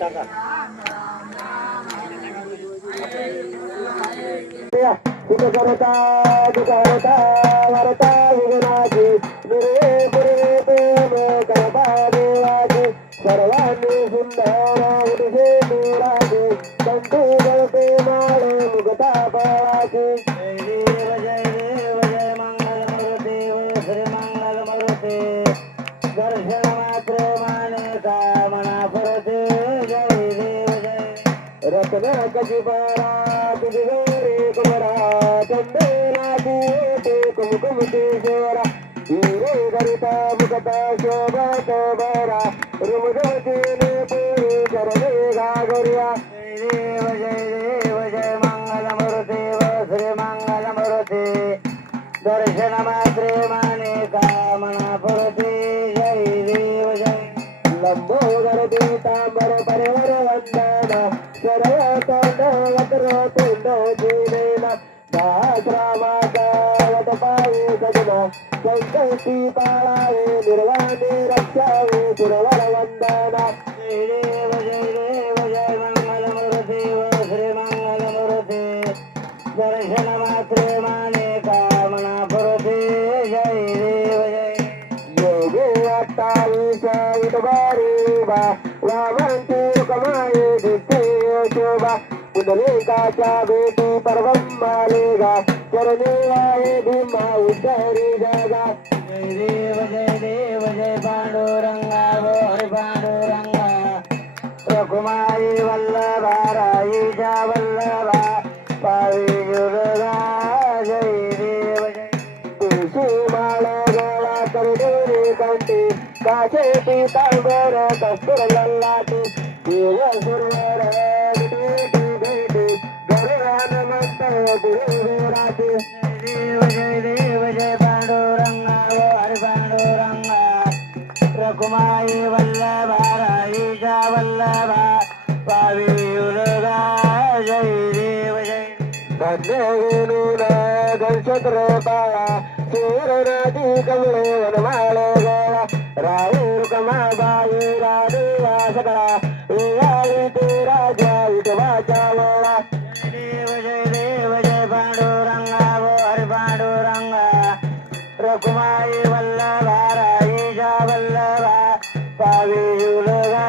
टाका सुख करता दुख हरता वरता विघ्नाची. निरे पुरे प्रेम करता देवाची. सर्वांनी सुंदर उठे निराजी कंठी गळते माळ मुगता फळाची जय रत्न कशी बरा तुझी गौरी कुमरा चंदेला ते कुमकुम केशरा हिरे गरिता मुकता शोभत बरा रुमगतीने पुरी वक्र तुंड जिनेना दासरामाचा वट पाये सजना संकटी पाळावे निर्वाणे रक्षावे सुरवर वंदना. जय देव जय देव जय मंगल मरुदेव श्री मंगल मरुते दर्शन मात्र माने कामना परते जय देव जय योगे अट्टावीस विटवारी बा. शोभा पुंडलिकाच्या भेटी पर्वम मालेगा चरणी आहे भीमा उद्धरी जगा जय देव जय देव जय पांडुरंगा हरि पांडुरंगा रघुमाई वल्लभा राईच्या वल्लभा पावी दुर्गा जय देव जय तुळशी माळ गोळा करडोरी कंठी काचे पितांबर कस्तुर लल्लाटी राठी जय देव जय देव जय पांडुरंगा हरि पांडुरंगा रघुमाई वल्लभा राईच्या वल्लभा पावी दुर्गा जय देव जय धन्य विनून गणछत्र बाळा सुरनाटी कमळे वनमाळ गोळा राहू रुकमा बाई राधेवा रघुमाई वल्लभा राईच्या वल्लभा पावी दुर्गा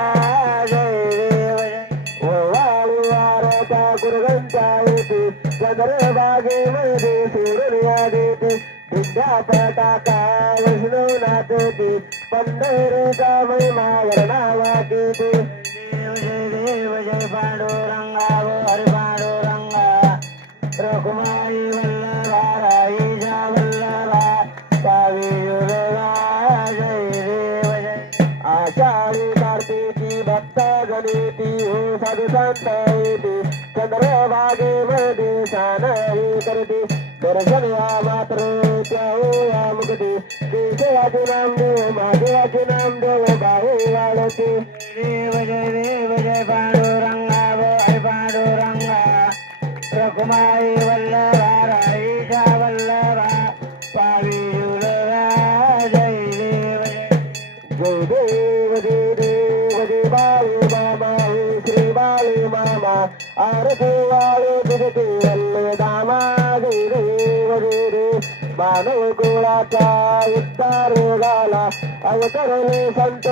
जय देव जय वारता गुरुगंचा येते चंद्रभागेमध्ये सूर्या देते विद्याचा टाका विष्णू नाचते पंढरीचा महिमा वर्णावा देते देव जय देव जय पांडुरंगा हरि पांडुरंगा। रघुमाई वल्लभा हो साधू संत येते चंद्रभागेमध्ये शानही करते दर्शन या मात्र त्या या मुक्ती केशवाचे नाम देव महादेवाचे नाम देव बाहे वाढते देव जय देव जय पांडुरंगा हरि पांडुरंगा रघुमाई वल्लभा आरती वाळे तुझते वल्ले दामा जय देव जय देव मानव कुळाचा उद्धार झाला अवतरले संत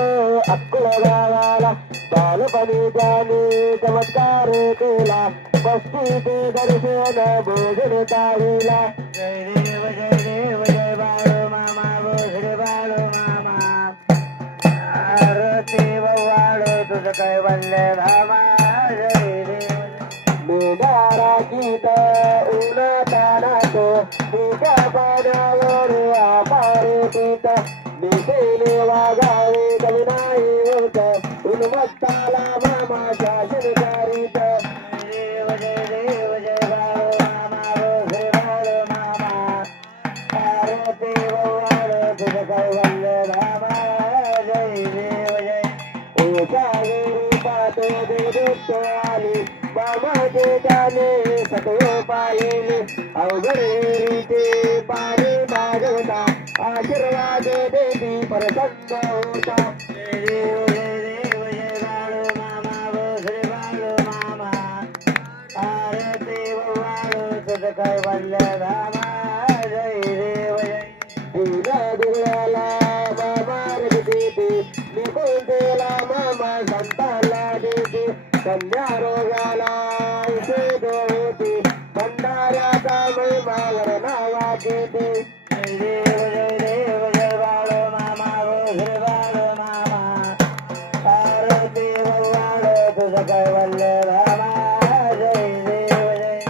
अक्कल गावाला बालपणी त्याने चमत्कार केला पस्तीचे दर्शन भोजन ताळीला जय देव जय देव जय बाळू मामा बोधरे बाळू मामा आले मामाचे त्याने सत्व पाहिले. अवघडेरीचे पाणी मागवता आशीर्वाद देवी प्रसन्न होता. देते कन्या रोगाला औषध होती भंडाऱ्याचा महिमावर नावा देते देव जय मामा गो श्री मामा. आरती वाळू तुझ जय देव जय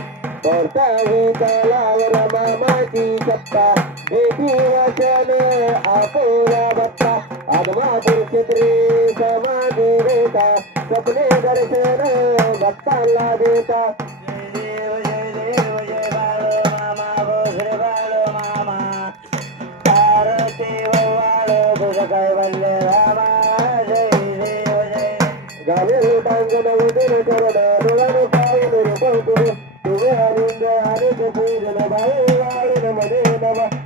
कोर्तावी तलावर मामाची चप्पा भेटी वचन आपोला क्षेत्री समाधी देता सपने दर्शन भक्ताला देता जय देव मामा जय जय उदर चरण डोळ्याने पाहून पाहतो तुझे हरिंद हरित पूजन बाई वाळून मध्ये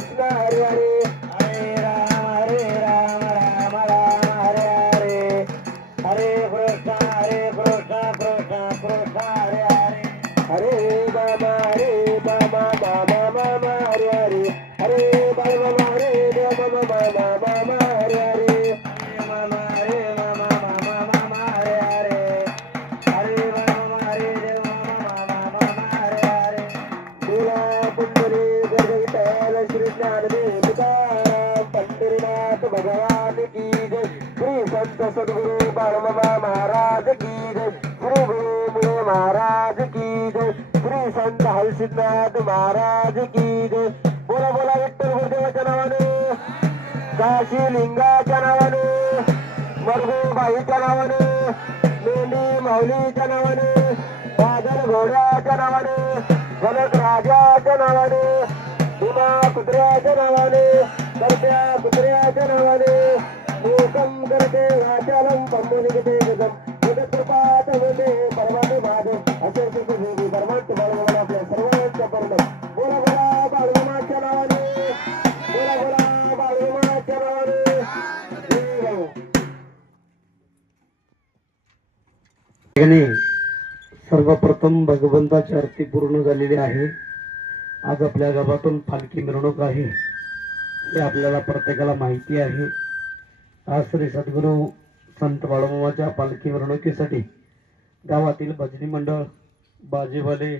Krishna Hare Hare. संत सद्गुरु बाळमामा महाराज की जय. श्री गुरु मुळे महाराज की जय. श्री संत हलसिद्धनाथ महाराज की जय. बोला बोला विठ्ठल गुरुदेवाच्या नावाने. काशी लिंगाच्या नावाने. मरगूबाईच्या नावाने. मेंढी माऊलीच्या नावाने. बादल घोड्याच्या नावाने. जनक राजाच्या नावाने. भीमा कुत्र्याच्या नावाने. करत्या कुत्र्याच्या नावाने. मूकं करते वाचालं पंडलिकते गजम जगत्कृपात वंदे परमाते महादेव असे सुखदेवी परमांत बाळगोबा आपल्या सर्वांच्या पर्ण बोला बोला बाळगोमाच्या नावाने. बोला बोला बाळगोमाच्या नावाने. ठिकाणी सर्वप्रथम भगवंताची आरती पूर्ण झालेली आहे. आज आपल्या गावातून पालखी मिरवणूक आहे. हे आपल्याला प्रत्येकाला माहिती आहे. आज श्री सद्गुरू संत बाळूमामाच्या पालखी मिरवणुकीसाठी गावातील भजनी मंडळ बाजेवाले